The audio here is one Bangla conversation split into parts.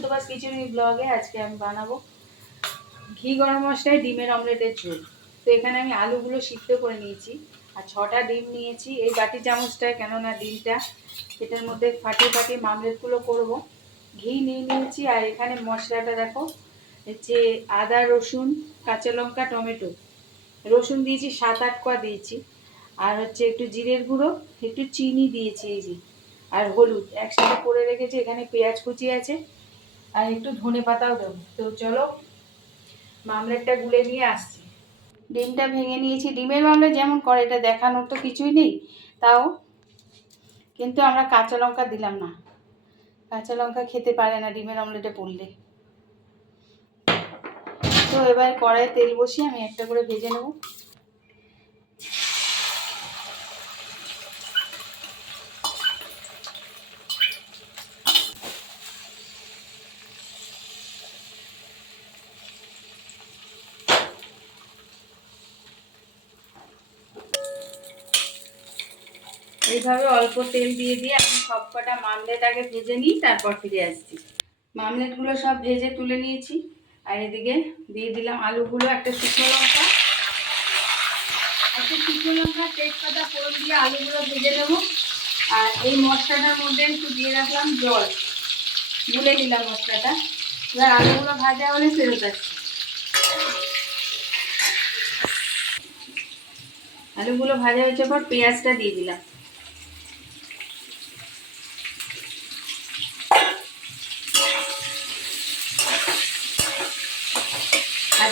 সুতোবাস খিচুড়ি ব্লগে আজকে আমি বানাবো ঘি গরম মশলায় ডিমের অমলেটের ঝোল। তো এখানে আমি আলুগুলো সিদ্ধ করে নিয়েছি আর ছটা ডিম নিয়েছি। এই বাটি চামচটায়, কেননা ডিমটা এটার মধ্যে ফাটিয়ে ফাটিয়ে মামলেটগুলো করব। ঘি নিয়ে নিয়েছি আর এখানে মশলাটা দেখো হচ্ছে আদা, রসুন, কাঁচা লঙ্কা, টমেটো। রসুন দিয়েছি, সাত আট কোয়া দিয়েছি। আর হচ্ছে একটু জিরের গুঁড়ো, একটু চিনি দিয়েছি এই যে। আর হলুদ, একসাথে করে রেখেছি। এখানে পেঁয়াজ কুচি আছে আর একটু ধনে পাতাও দেবো। তো চলো, মামলেটটা গুলে নিয়ে আসছি। ডিমটা ভেঙে নিয়েছি। ডিমের মামলেট যেমন করে, এটা দেখানোর তো কিছুই নেই। তাও কিন্তু আমরা কাঁচা লঙ্কা দিলাম না। কাঁচা লঙ্কা খেতে পারে না ডিমের অমলেটে পড়লে। তো এবার কড়াইয়ে তেল বসিয়ে আমি একটা করে ভেজে নেব। এইভাবে অল্প তেল দিয়ে দিয়ে আমি সব কটা মামলেট আগে ভেজে নিই, তারপর ফিরে আসছি। মামলেটগুলো সব ভেজে তুলে নিয়েছি। আর এদিকে দিয়ে দিলাম আলুগুলো, একটা শুকনো লঙ্কা। একটা শুকনো লঙ্কা, তেজপাতা, ফোড়ন দিয়ে আলুগুলো ভেজে নেব। আর এই মশলাটার মধ্যে একটু দিয়ে রাখলাম জল। গুলে নিলাম মশলাটা। এবার আলুগুলো ভাজা হলে ফেরত আসছি। আলুগুলো ভাজা হয়েছে পর পেঁয়াজটা দিয়ে দিলাম।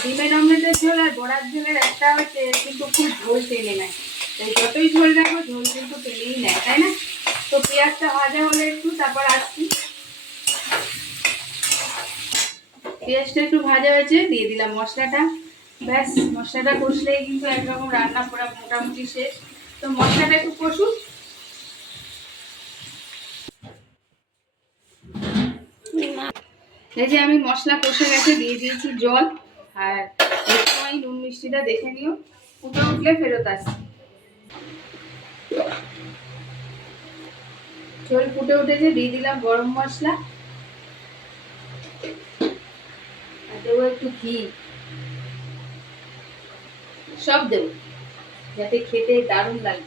ডিমের অমলেটের ঝোল আর বড়ার ঝোলের একটা হচ্ছে কিন্তু খুব ঝোল টেনে নেয়। তাই যতই ঝোল রাখো ঝোল কিন্তু টেনেই নেয়, তাই না? তো পেঁয়াজটা ভাজা হলে একটু, তারপর আসছি। পেঁয়াজটা একটু ভাজা হয়েছে, দিয়ে দিলাম মশলাটা। ব্যাস, মশলাটা কষলেই কিন্তু একরকম রান্না করা মোটামুটি শেষ। তো মশলাটা একটু কষুন এই যে আমি মশলা কষে গেছে, দিয়ে দিয়েছি জল। আর সময় নুন মিষ্টিটা দেখে নিও। ফুটে উঠলে ফেরত আসছি। ঝোল ফুটে উঠেছে, দিয়ে দিলাম গরম মশলা। আর দেবো একটু ঘি। সব দেবো, যাতে খেতে দারুণ লাগে।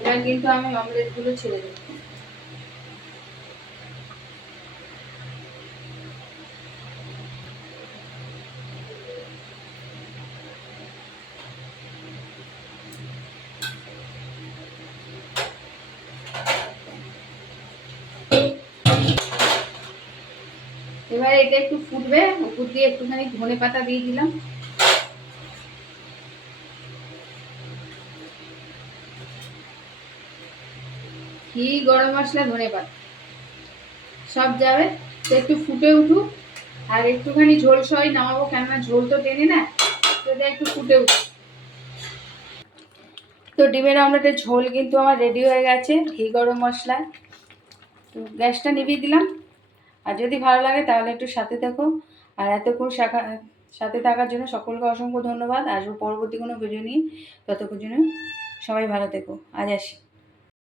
এবার কিন্তু আমি অমলেটগুলো ছেড়ে দেবো। এবারে এটা একটু ফুটবে উপর দিয়ে একটুখানি ধনে পাতা দিয়ে দিলাম। ঘি, গরম মশলা, ধনে পাতা। সব যাবে, তো একটু ফুটে উঠুক। আর একটুখানি ঝোল সই নামাবো, কেননা ঝোল তো টেনে না, তো এটা একটু ফুটে উঠুক। তো ডিমের অমলেটের ঝোল কিন্তু আমার রেডি হয়ে গেছে, ঘি, গরম মশলা। তো গ্যাসটা নিভিয়ে দিলাম। আর যদি ভালো লাগে তাহলে একটু সাথে থাকো। আর এতক্ষণ শাখা সাথে থাকার জন্য সকলকে অসংখ্য ধন্যবাদ। আসব পরবর্তী কোনো ভিডিও নিয়ে। ততক্ষণ জন্য সবাই ভালো থেকো। আজ আসি।